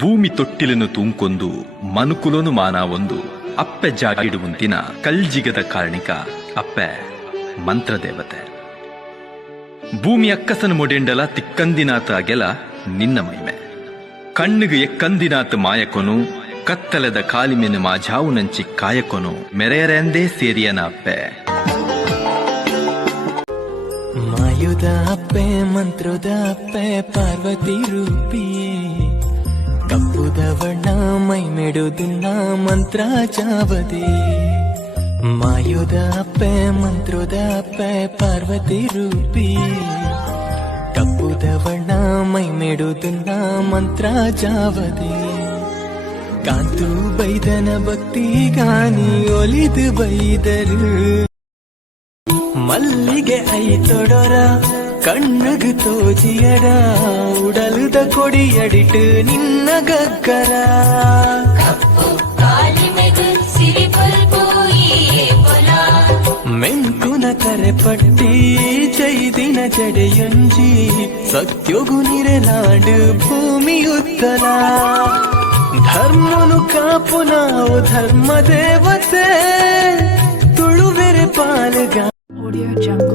ಭೂಮಿ ತೊಟ್ಟಿಲನ್ನು ತೂಂಕೊಂದು ಮನುಕುಲನು ಮಾನ ಒಂದು ಅಪ್ಪೆ ಜಾಗಿಡುವಂತಿನ ಕಲ್ಜಿಗದ ಕಾರಣಿಕ ಅಪ್ಪೆ ಮಂತ್ರದೇವತೆ. ಭೂಮಿ ಅಕ್ಕಸನ ಮೊಡೆಂಡಲ ತಿಕ್ಕಂದಿನಾತ ಅಗೆಲ ನಿನ್ನ ಮೈಮೆ ಕಣ್ಣಿಗೆ ಎಕ್ಕಂದಿನಾತ ಮಾಯಕೊನು ಕತ್ತಲೆದ ಕಾಲಿಮೆನು ಮಾಜಾವು ನಂಚಿ ಕಾಯಕೊನು ಮೆರೆಯರೆಂದೇ ಸೇರಿಯನ ಅಪ್ಪೆ. ಮಾಯುದ ಅಪ್ಪೆ ಮಂತ್ರದ ಅಪ್ಪೆ ಪಾರ್ವತಿ ರೂಪಿಯೇ ಕಪ್ಪುದ ಬಣ್ಣ ಮೈ ಮೆಡುದಿನ ಮಂತ್ರ ಜಾವದೆ. ಮಾಯುದ ಅಪ್ಪೆ ಮಂತ್ರದ ಅಪ್ಪೆ ಪಾರ್ವತಿ ರೂಪಿಯೇ ಕಪ್ಪುದ ಬಣ್ಣ ಮೈ ಮೆಡುದಿನ ಮಂತ್ರ ಜಾವದೆ. ಕಾಂತು ಬೈದನ ಭಕ್ತಿ ಗಾನಿ ಒಲಿದು ಬೈದರು ಮಲ್ಲಿಗೆ ಐತೊಡರ ಕಣ್ಣುಗು ತೋಜಿಯಡ ಉಡಲುದ ಕೊಡಿಯಡಿಟ್ಟು ನಿನ್ನ ಗಗ್ಗರ ಮೆಂಕುನ ಕರೆಪಟ್ಟಿ ಚೈದಿನ ಜಡೆಯೊಂಜಿ ಸತ್ಯೊಗು ನಿರೆಲಾಡು ಭೂಮಿಯುತ್ತಲ ಧರ್ಮನು ಕಾಪು ನಾವು ಧರ್ಮ ದೇವತೆ ತುಳುವೆರೆ ಪಾಲುಗ. Audio Jungle.